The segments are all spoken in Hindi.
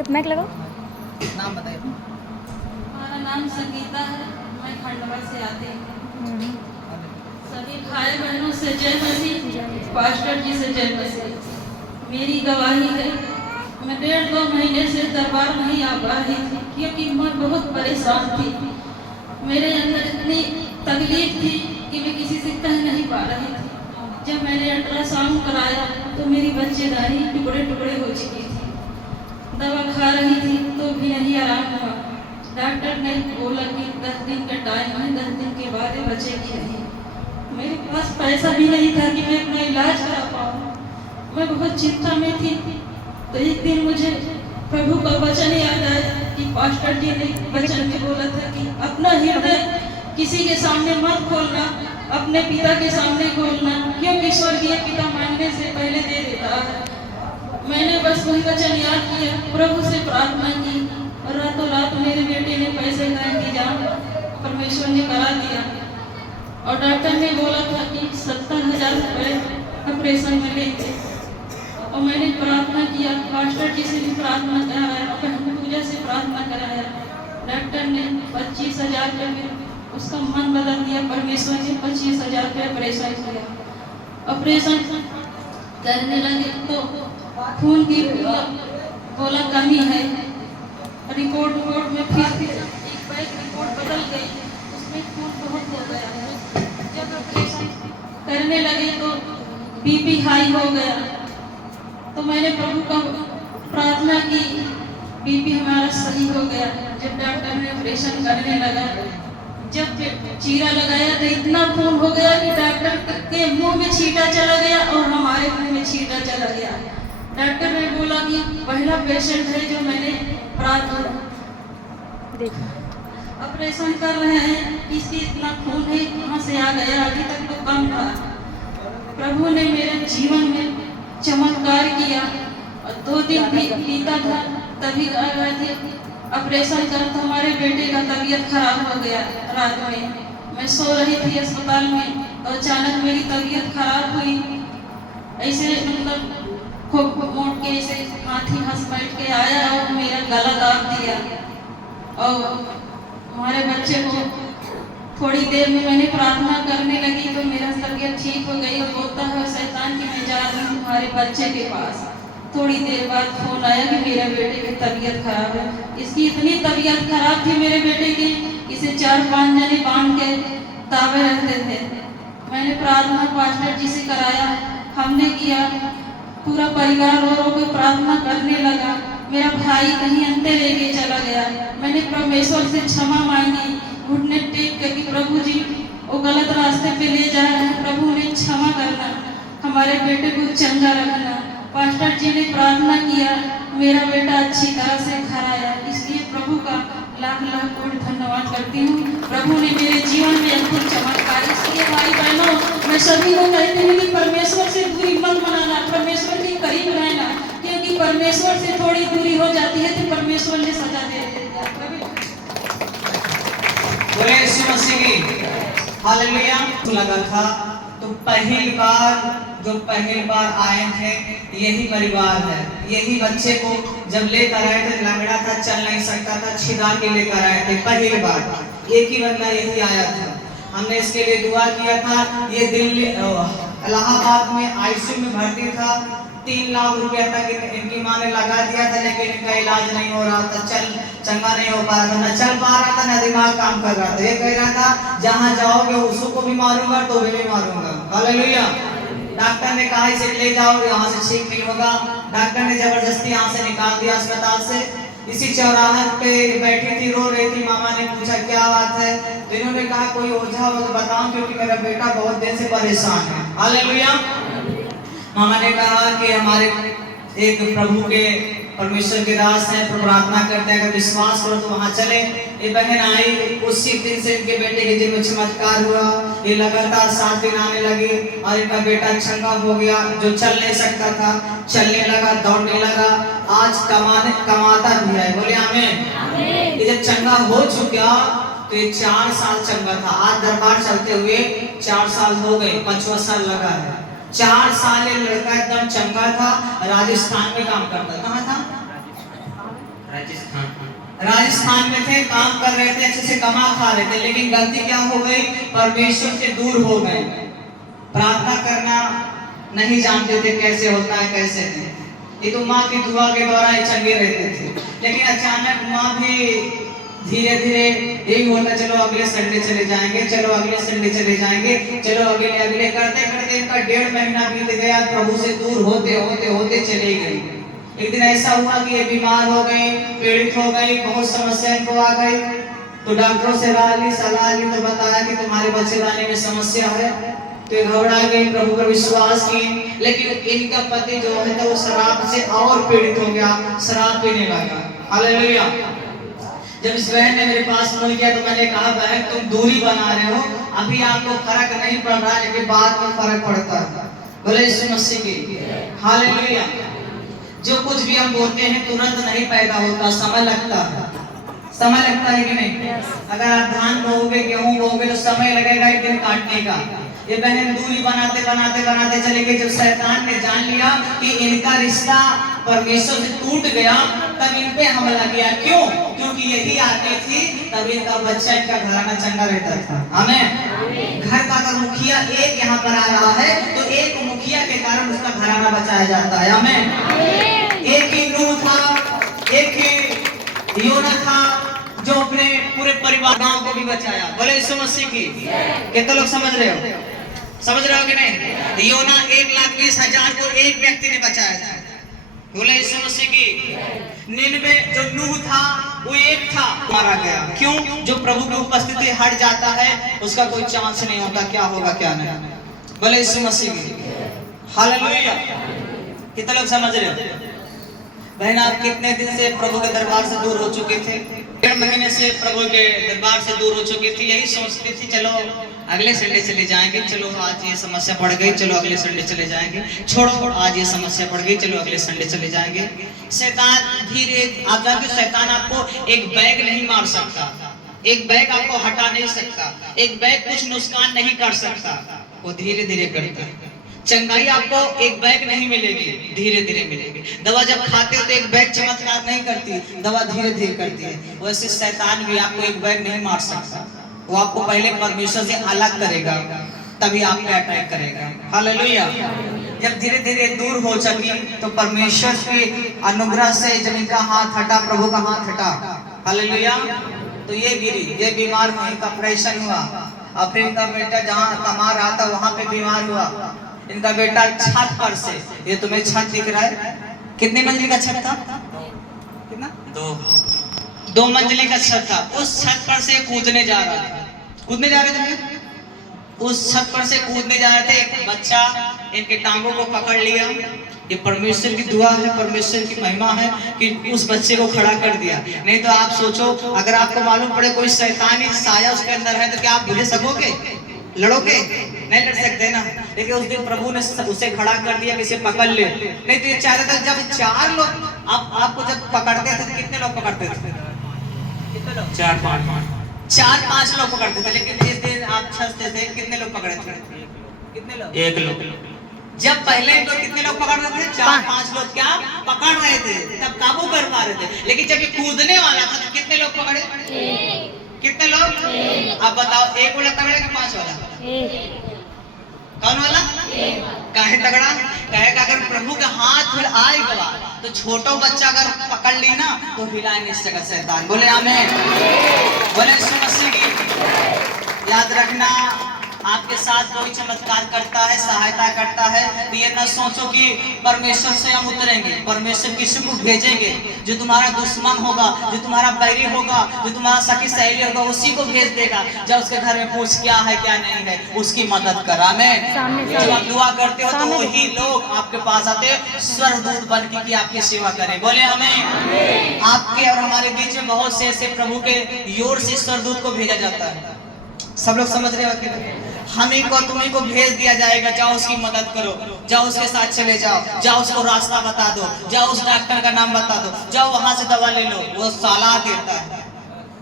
सिर्फ मैक लगाओ। नाम बताइए। हमारा नाम संगीता है, मैं खंडवा से आती हूँ। सभी भाई बहनों से जय मसीह, पास्टर जी से जय मसीह। मेरी गवाही है, मैं 1.5-2 महीने से दरबार नहीं आ पा रही थी क्योंकि मैं बहुत परेशान थी। मेरे अंदर इतनी तकलीफ थी कि मैं किसी से कह नहीं पा रही थी। जब मैंने अल्ट्रासाउंड कराया तो मेरी बच्चेदानी टुकड़े टुकड़े हो चुकी थी। दवा खा रही थी तो भी नहीं आराम हुआ। डॉक्टर ने बोला कि 10 दिन का टाइम है, 10 दिन के बाद ये बचेगी नहीं। मेरे पास पैसा भी नहीं था कि मैं अपना इलाज करा पाऊँ। मैं बहुत चिंता में थी। तो एक दिन मुझे प्रभु का वचन याद आया कि पास्टर जी ने वचन में बोला था कि अपना हृदय किसी के सामने मत खोलना, अपने पिता के सामने खोलना, क्योंकि स्वर्गीय पिता मांगने से पहले दे देता है। मैंने बस वही वचन याद किया, प्रभु से प्रार्थना की और रातों रात मेरे बेटे ने पैसे का इंतजाम परमेश्वर ने करा दिया। और डॉक्टर ने बोला था कि 70,000 रुपये ऑपरेशन में लेंगे। और मैंने प्रार्थना किया, पास्टर जी से भी प्रार्थना कराया, बहन पूजा से प्रार्थना कराया। डॉक्टर ने 25,000 रुपये में उसका मन बदल दिया। परमेश्वर ने 25,000 रुपये ऑपरेशन किया। ऑपरेशन करने लगे तो खून की बोला कमी है। रिपोर्ट में फिर एक बैग रिपोर्ट बदल गई, उसमें खून बहुत हो गया। जब ऑपरेशन करने लगे तो बीपी हाई हो गया। तो मैंने प्रभु का प्रार्थना की, बीपी हमारा सही हो गया। जब डॉक्टर ने ऑपरेशन करने लगा, जब चीरा लगाया तो इतना खून हो गया कि डॉक्टर के मुंह में छींटा चला गया और हमारे मुंह में छींटा चला गया। डॉक्टर ने बोला कि पहला पेशेंट है जो मैंने प्रार्थना देखो ऑपरेशन कर रहे हैं, इसकी इतना खून है, कहाँ से आ गया, अभी तक तो कम था। प्रभु ने मेरे जीवन में चमत्कार किया। और 2 दिन भी बीता था तभी आ गए थे ऑपरेशन कर, तो हमारे बेटे का तबीयत खराब हो गया। रात में मैं सो रही थी अस्पताल में और अचानक मेरी तबीयत खराब हुई। ऐसे मतलब खूब मोड़ के ऐसे हाथी हंस बैठ के आया और मेरा गला दाब दिया। और हमारे बच्चे को थोड़ी देर में मैंने प्रार्थना करने लगी तो मेरा तबीयत ठीक हो गई। और बोलता है शैतान कि मैं जा रही हूँ तुम्हारे बच्चे के पास। थोड़ी देर बाद फोन आया कि मेरे बेटे की तबीयत खराब है। इसकी इतनी तबीयत खराब थी मेरे बेटे की, इसे 4-5 जने बांध के दावे रहते थे। मैंने प्रार्थना पास्टर जी से कराया, हमने किया, पूरा परिवार रो रो के प्रार्थना करने लगा। मेरा भाई कहीं अंते लेके चला गया। मैंने परमेश्वर से क्षमा मांगी, घुटने टेक कर कि प्रभु जी वो गलत रास्ते पे ले जा रहे हैं, प्रभु ने क्षमा करना, हमारे बेटे को चंगा रखना। पास्टर जी ने प्रार्थना किया, मेरा बेटा अच्छी तरह से घर आया। इसलिए प्रभु का लाख लाख कोटि धन्यवाद करती हूँ। प्रभु ने मेरे जीवन में अद्भुत चमत्कार। इसलिए भाई बहनों, मैं सभी को कहती हूँ कि परमेश्वर से दूरी मत बनाना, परमेश्वर के करीब रहना, क्योंकि परमेश्वर से थोड़ी दूरी हो जाती है तो परमेश्वर ने सजा दे देता है। बोले यीशु मसीह की हालेलुया। लगा था तो पहली बार आए थे यही परिवार है। यही बच्चे को जब लेकर आए थे, लंगड़ा था, चल नहीं सकता था, छिदा के लेकर आए थे पहली बार। एक ही बंदा यही आया था, हमने इसके लिए दुआ किया था। ये दिल्ली इलाहाबाद में आईसीयू में भर्ती था। 3 लाख रुपया तक इनकी माँ ने लगा दिया था, लेकिन इनका इलाज नहीं हो रहा था, चंगा नहीं हो पा रहा था, न चल पा रहा था, न दिमाग काम कर रहा था। ये कह रहा था जहाँ जाओगे उसको भी मारूंगा तो भी मारूंगा। हालेलुया। डॉक्टर ने कहा इसे ले जाओ, यहाँ से ठीक नहीं होगा। डॉक्टर ने जबरदस्ती यहाँ से निकाल दिया अस्पताल से। इसी चौराहे पे बैठी थी, रो रही थी। मामा ने पूछा क्या बात है, तो इन्होंने कहा कोई ओझा हो तो बताओ, क्योंकि मेरा बेटा बहुत दिन से परेशान है। हालेलुया। मामा ने कहा कि हमारे एक प्रभु के परमेश्वर के दास हैं, प्रार्थना करते हैं, अगर विश्वास करो तो वहाँ चले। ये बहन आई, उसी दिन से इनके बेटे के जीवन में चमत्कार हुआ। ये लगातार 7 दिन आने लगी और इनका बेटा चंगा हो गया। जो चल नहीं सकता था चलने लगा, दौड़ने लगा, आज कमाता भी है। बोले आमीन। ये जब चंगा हो चुका तो ये 4 साल चंगा था। आज दरबार चलते हुए 4 साल हो गए, 5वां साल लगा है। 4 साल ये लड़का एकदम चंगा था, राजस्थान में काम करता। कहाँ था? राजस्थान में थे, काम कर रहे थे, अच्छे से कमा खा रहे थे, लेकिन गलती क्या हो गई, परमेश्वर से दूर हो गए। प्रार्थना करना नहीं जानते थे कैसे होता है, कैसे नहीं। ये तो माँ की दुआ के द्वारा ही चंगे रहते थे, लेकिन अचानक माँ भी धीरे धीरे यही होता, चलो अगले संडे चले जाएंगे, चलो अगले संडे चले जाएंगे, चलो अगले अगले करते करते इनका 1.5 महीना बीत गया, प्रभु से दूर होते होते होते चले गए। एक दिन ऐसा हुआ कि ये बीमार हो गई, पीड़ित हो गई, बहुत समस्या इनको आ गई, तो डॉक्टरों से सलाह ली, तो बताया कि तुम्हारे बच्चेदानी में समस्या है। तो ये घबरा गई, प्रभु पर विश्वास की, लेकिन इनका पति जो है तो वो शराब से और पीड़ित हो गया, शराब पीने लगा। हालेलुया। जब इस बहन ने मेरे पास फोन किया तो मैंने कहा, बहन तुम दूरी बना रहे हो, अभी आपको फर्क नहीं पड़ रहा, लेकिन बाद में फर्क पड़ता है। बोले यीशु मसीह की हालेलुया। जो कुछ भी हम बोलते हैं तुरंत नहीं पैदा होता, समय लगता है, समय लगता है कि नहीं? अगर आप धान बोओगे, गेहूं बोओगे तो समय लगेगा एक दिन काटने का। ये बहन दूरी बनाते बनाते बनाते चले गए। जब शैतान ने जान लिया कि इनका रिश्ता परमेश्वर से टूट गया, तब इन पे हमला किया। क्यों? क्योंकि यही आती थी, तब इनका बच्चा, इनका घराना चंगा रहता था। आमीन। घर का अगर मुखिया एक यहाँ पर आ रहा है तो एक मुखिया के कारण उसका घराना बचाया जाता है। आमीन। एक ही नूह था, एक ही योना था, जो अपने पूरे परिवार गांव को भी बचाया। बोले यीशु मसीह की। कितने लोग समझ रहे हो? समझ रहे हो कि नहीं? योना 1,20,000 को एक व्यक्ति ने बचाया था। बोले यीशु मसीह की। निनवे जो नूह था वो एक था, मारा गया। क्यों? जो प्रभु की उपस्थिति हट जाता है उसका कोई चांस नहीं होता, क्या होगा क्या नहीं। बोले यीशु मसीह की हालेलुया। कितने लोग समझ रहे हो? बहन, आप कितने दिन से प्रभु के दरबार से दूर हो चुके थे? 1.5 महीने से प्रभु के दरबार से दूर हो चुकी थी। यही सोचती थी चलो अगले संडे चले जाएंगे, चलो आज ये समस्या बढ़ गई, चलो अगले संडे चले जाएंगे, छोड़ो आज ये समस्या बढ़ गई, चलो अगले संडे चले जाएंगे। शैतान धीरे, आप जानते हो शैतान आपको एक बैग नहीं मार सकता, एक बैग आपको हटा नहीं सकता, एक बैग कुछ नुकसान नहीं कर सकता, वो धीरे धीरे करता है। चंगाई आपको एक बैग नहीं मिलेगी, धीरे धीरे मिलेगी। दवा जब खाते हो तो एक बैग चमत्कार नहीं करती, दवा धीरे धीरे करती है। वैसे शैतान भी आपको एक बैग नहीं मार सकता, वो आपको पहले परमेश्वर से अलग करेगा, तभी आप पे अटैक करेगा। हालेलुया। जब धीरे धीरे दूर हो सकी तो परमेश्वर के अनुग्रह से जब इनका हाथ हटा, प्रभु का हाथ हटा, हालेलुया, तो ये गिरी, ये बीमार हुई, इनका ऑपरेशन हुआ। और फिर इनका बेटा जहाँ कमा रहा था वहां पे बीमार हुआ। इनका बेटा छत पर से, ये तुम्हें छत दिख रहा है, कितनी मंजिल का छत था? कितना? 2 मंजिल का छत था। उस छत पर से कूदने जा रहा था, कूदने जा रहे थे, उस छत पर से कूदने जा रहे थे। एक बच्चा इनके टांगों को पकड़ लिया। ये परमेश्वर की दुआ है, परमेश्वर की महिमा है कि उस बच्चे को खड़ा कर दिया। नहीं तो आप सोचो, अगर आपको मालूम पड़े कोई शैतानी साया उसके अंदर है तो क्या आप भिड़ सकोगे? लड़ोगे? नहीं लड़ सकते ना। लेकिन उस दिन प्रभु ने उसे खड़ा कर दिया कि इसे पकड़ ले। नहीं तो ये चाहता था, जब 4 लोग आपको जब पकड़ते थे तो कितने लोग पकड़ते थे? कितने लोग? 4-5 लोग पकड़ते थे। लेकिन जिस दिन आप छंसते थे कितने लोग पकड़े थे? कितने लोग? 1 लोग। जब पहले तो कितने लोग पकड़ रहे थे? 4-5 लोग क्या पकड़ रहे थे, तब काबू कर पा रहे थे। लेकिन जब ये कूदने वाला था तो कितने लोग पकड़े? कितने लोग? अब बताओ, 1 वाला तगड़ा कि 5 वाला? कौन वाला? काहे तगड़ा? कहे का अगर प्रभु के हाथ फिर आएगा तो छोटो बच्चा अगर पकड़ ली ना तो हिला नहीं सकता शैतान। बोले आमीन। बोले यीशु मसीह की। याद रखना, आपके साथ कोई चमत्कार करता है, सहायता करता है, तो ये ना सोचो कि परमेश्वर से हम उतरेंगे। परमेश्वर किसी को भेजेंगे, जो तुम्हारा दुश्मन होगा, जो तुम्हारा बैरी होगा, जो तुम्हारा सखी सहेली होगा, उसी को भेज देगा। जब उसके घर में पूछ क्या है क्या नहीं है, उसकी मदद करा। आमीन। जब आप दुआ करते हो तो वही लोग आपके पास आते स्वर्गदूत बन के कि आपकी सेवा करें। बोले आमीन। आपके और हमारे बीच में बहुत से ऐसे प्रभु के ओर से स्वर्गदूत को भेजा जाता है। सब लोग समझ रहे हो? हमें को तुम्हें को भेज दिया जाएगा, जाओ उसकी मदद करो, जाओ उसके साथ चले जाओ, जाओ उसको रास्ता बता दो, जाओ उस डॉक्टर का नाम बता दो, जाओ वहां से दवा ले लो, वो सलाह देता है।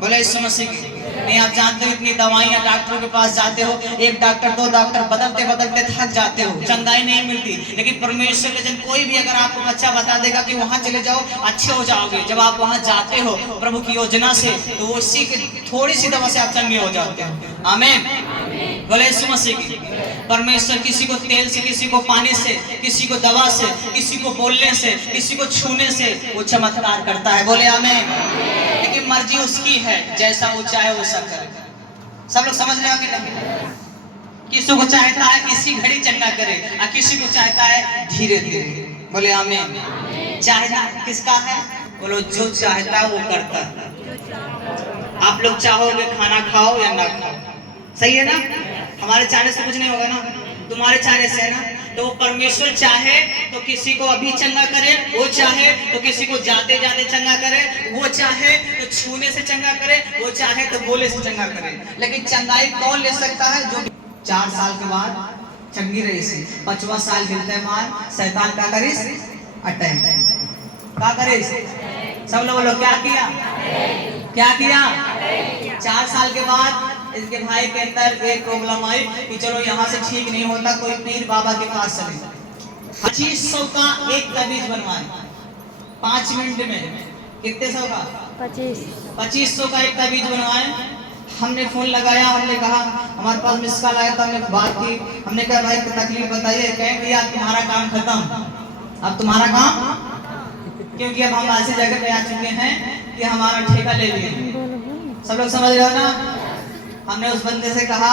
बोले यीशु मसीह की। नहीं आप जानते हो इतनी दवाइयाँ डॉक्टरों के पास जाते हो, एक डॉक्टर दो डॉक्टर बदलते बदलते थक जाते हो, चंगाई नहीं मिलती। लेकिन परमेश्वर के जन कोई भी अगर आपको बच्चा बता देगा कि वहाँ चले जाओ अच्छे हो जाओगे, जब आप वहाँ जाते हो प्रभु की योजना से तो उसी की थोड़ी सी दवा से आप चंगे हो जाते हो। आमीन, बोले यीशु मसीह की। परमेश्वर किसी को तेल से, किसी को पानी से, किसी को दवा से, किसी को बोलने से, किसी को छूने से वो चमत्कार करता है। बोले आमीन। लेकिन मर्जी उसकी है, जैसा वो चाहे वैसा करे। सब लोग समझ रहे हो कि नहीं? किसी को चाहता है इसी घड़ी चंगा करे और किसी को चाहता है धीरे धीरे। बोले आमीन। चाहना किसका है? बोलो जो चाहता है वो करता है। आप लोग चाहोगे खाना खाओ या ना खाओ, सही है ना? हमारे चाहने से कुछ नहीं होगा ना, तुम्हारे चाहने से है ना। तो वो परमेश्वर चाहे तो किसी को अभी चंगा करे, वो चाहे तो किसी को जाते जाते चंगा करे, वो चाहे तो छूने से चंगा करे, वो चाहे तो बोले से चंगा करे। लेकिन चंगाई कौन ले सकता है? जो 4 साल के बाद चंगी रही से 5वां साल गिरते मार शैतान क्या करिस? अटैक क्या करिस? सब लोग बोलो क्या किया? क्या किया? 4 साल के बाद इसके भाई के अंदर एक प्रॉब्लम आई कि चलो यहाँ से ठीक नहीं होता, कोई पीर बाबा के पास चले। 2500 का एक तबीज बनवाए 5 मिनट में। कितने सौ का? 2500 का एक तबीज बनवाए। हमने फोन लगाया, हमने कहा, हमारे पास मिस कॉल आया था, हमने बात की, हमने कहा भाई तकलीफ बताइए। कहें भैया तुम्हारा काम खत्म, अब तुम्हारा काम, क्योंकि अब हम ऐसे जगह पे आ चुके हैं कि हमारा ठेका ले लिए। सब लोग समझ रहे हो ना? हमने उस बंदे से कहा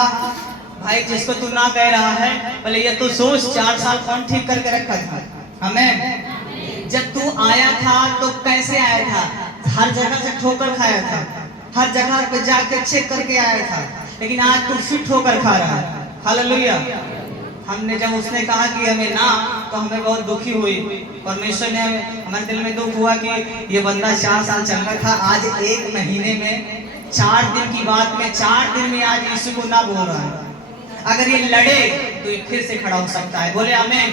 भाई जिसको तू ना कह रहा है, बोले ये तू सोच 4 साल कौन ठीक करके रखा था हमें? जब तू आया था तो कैसे आया था? हर जगह से ठोकर खाया था, हर जगह पे जाके चेक करके आया था, लेकिन आज तू फिट होकर खा रहा है। हालेलुया। हमने जब उसने कहा कि हमें ना, तो हमें बहुत दुखी हुई। परमेश्वर ने हमारे दिल में दुख हुआ कि ये बंदा 4 साल चंगा था, आज 1 महीने में 4 दिन की बात में 4 दिन में आज यीशु को ना बोल रहा है। अगर ये लड़े तो ये फिर से खड़ा हो सकता है। बोले आमीन।